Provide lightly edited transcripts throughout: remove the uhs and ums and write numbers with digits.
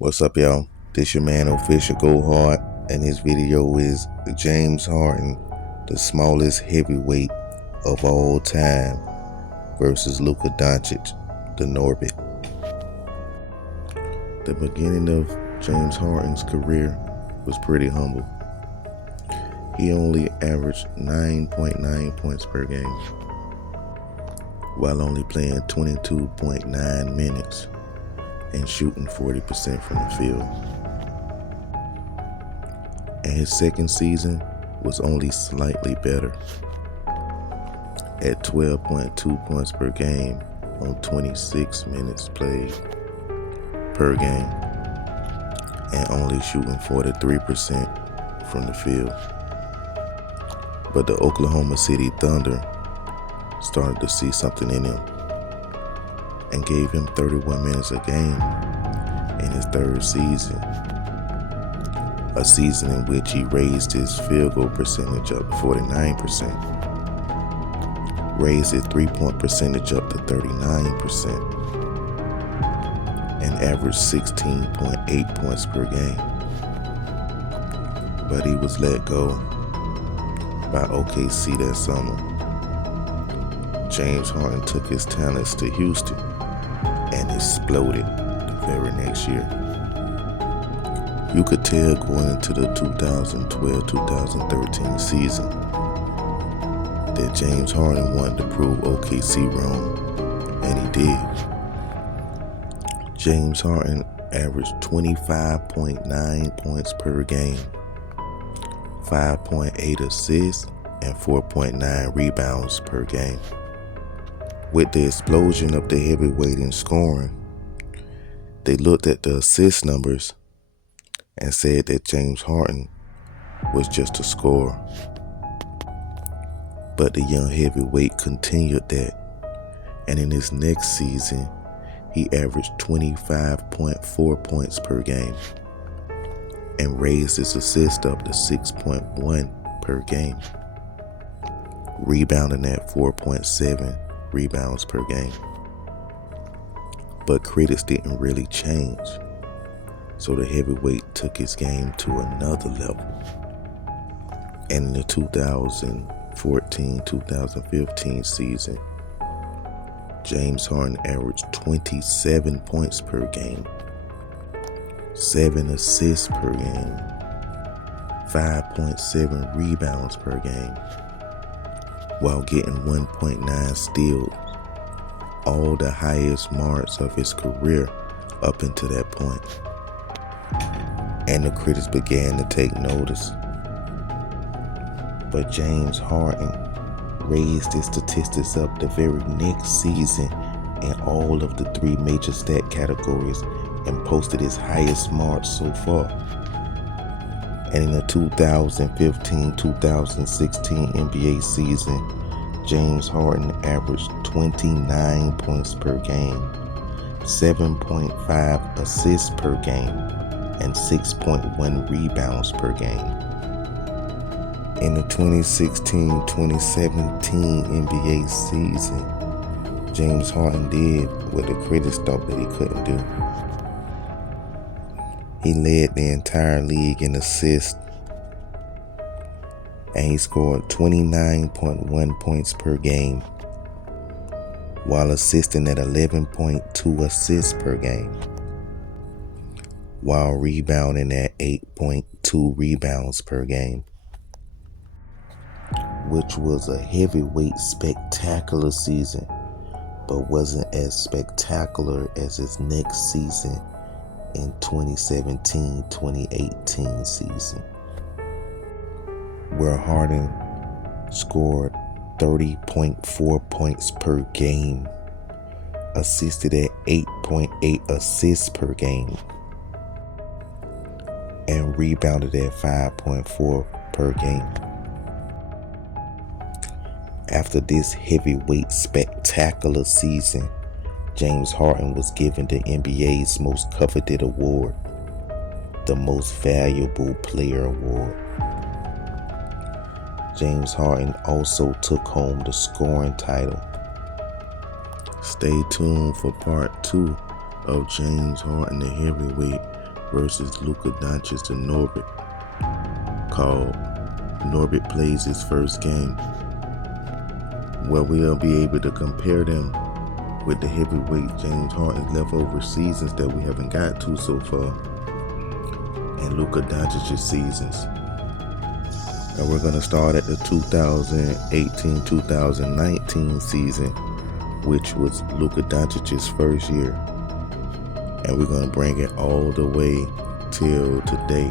What's up, y'all? This your man Official Go Hard, and this video is James Harden, the smallest heavyweight of all time, versus LUKA Doncic, the Norbit. The beginning of James Harden's career was pretty humble. He only averaged 9.9 points per game, while only playing 22.9 minutes and shooting 40% from the field. And his second season was only slightly better at 12.2 points per game on 26 minutes played per game and only shooting 43% from the field. But the Oklahoma City Thunder started to see something in him and gave him 31 minutes a game in his third season, a season in which he raised his field goal percentage up to 49%, raised his three-point percentage up to 39%, and averaged 16.8 points per game. But he was let go by OKC that summer. James Harden took his talents to Houston and exploded the very next year. You could tell going into the 2012-2013 season that James Harden wanted to prove OKC wrong, and he did. James Harden averaged 25.9 points per game, 5.8 assists, and 4.9 rebounds per game. With the explosion of the heavyweight in scoring, they looked at the assist numbers and said that James Harden was just a scorer. But the young heavyweight continued that, and in his next season, he averaged 25.4 points per game and raised his assist up to 6.1 per game, rebounding at 4.7 rebounds per game. But critics didn't really change, so the heavyweight took his game to another level. And in the 2014-2015 season, James Harden averaged 27 points per game, 7 assists per game, 5.7 rebounds per game, while getting 1.9 steals, all the highest marks of his career up until that point. And the critics began to take notice. But James Harden raised his statistics up the very next season in all of the three major stat categories and posted his highest marks so far. And in the 2015-2016 NBA season, James Harden averaged 29 points per game, 7.5 assists per game, and 6.1 rebounds per game. In the 2016-2017 NBA season, James Harden did what the critics thought that he couldn't do. He led the entire league in assists, and he scored 29.1 points per game, while assisting at 11.2 assists per game, while rebounding at 8.2 rebounds per game, which was a heavyweight spectacular season, but wasn't as spectacular as his next season in 2017-2018 season, where Harden scored 30.4 points per game, assisted at 8.8 assists per game, and rebounded at 5.4 per game. After this heavyweight spectacular season, James Harden was given the NBA's most coveted award, the Most Valuable Player Award. James Harden also took home the scoring title. Stay tuned for part 2 of James Harden, the heavyweight, versus LUKA Doncic and Norbit, called Norbit Plays His First Game, where we'll be able to compare them with the heavyweight James Harden's leftover seasons that we haven't got to so far, and LUKA Doncic's seasons. And we're going to start at the 2018-2019 season, which was LUKA Doncic's first year. And we're going to bring it all the way till today.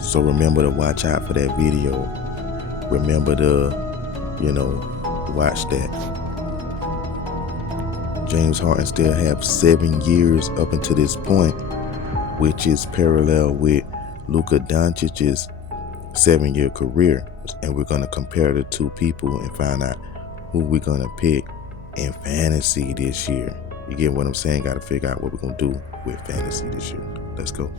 So remember to watch out for that video. Remember to, watch that. James Harden still have 7 years up until this point, which is parallel with LUKA Doncic's 7-year career. And we're going to compare the two people and find out who we're going to pick in fantasy this year. You get what I'm saying? Got to figure out what we're going to do with fantasy this year. Let's go.